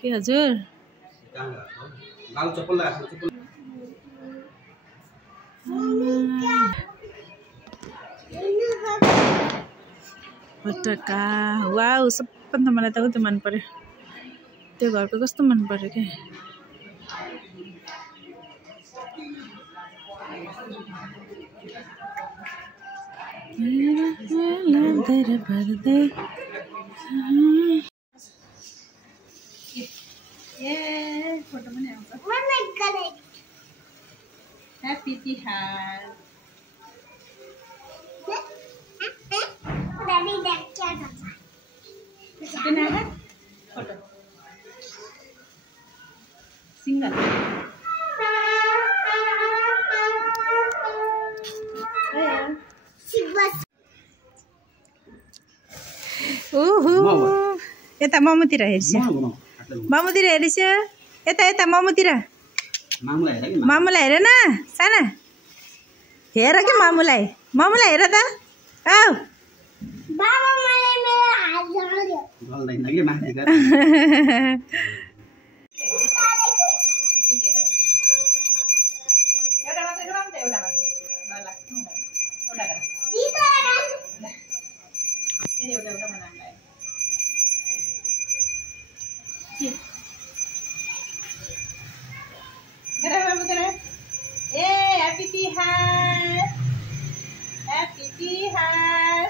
के हजुर पटका वाउ सबभन्दा मलाई त उतो मन पर्यो त्यो घरको कस्तो मन पर्यो के फोटो पनि आउँछ ह्यापी तिहार फोटो सिंगल यता मोमोतिर हेर्छ मोमोतिर हेर्छ यता यता मोमोतिर मामुलाई हेर न साना हेर के मामुलाई हेर त आऊ Happy Tihar. Happy Tihar.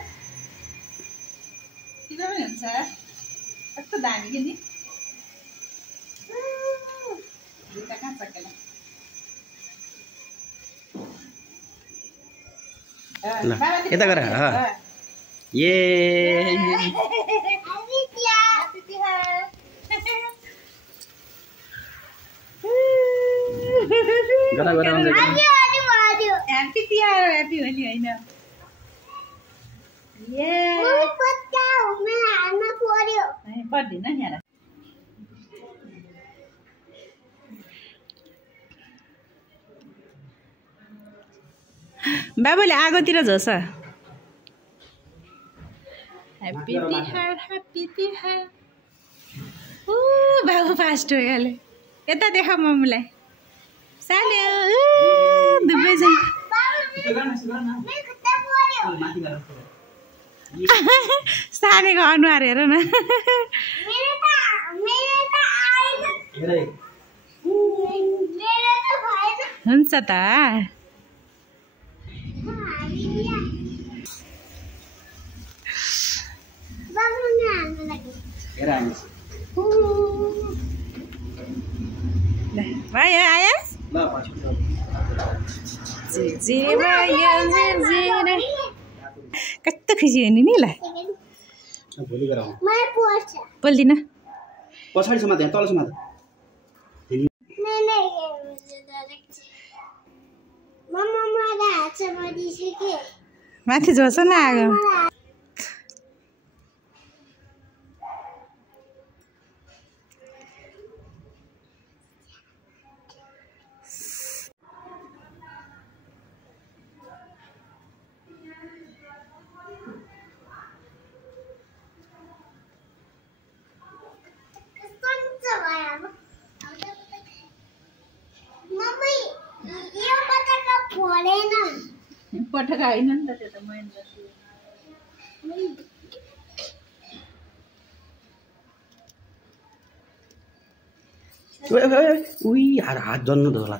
Kita mana sah? Aku dah ni gini. Kita kan sakit. Nah, kita kera. Yeay. Happy Tihar. Happy Tihar. Gara-gara Happy Tihar, happy Holi हैन ये मम्मी पत्ता हो मेरो हातमा पर्यो है पर्दैन नि यार बाबुले आगोतिर झोस Happy Tihar ओ बाबु फास्ट हो गले यता देखा मम्मीलाई साले दुबै जान सानेको अनुहार हेर न हुन्छ त भयो आयस कस्तो खुसी हुने नि ल बोल्दिन पछाडि समाते तल समाते माथि झोस न आगो पटका हैन नि त त्यो त महेन्द्र उही हात जन्नु त होला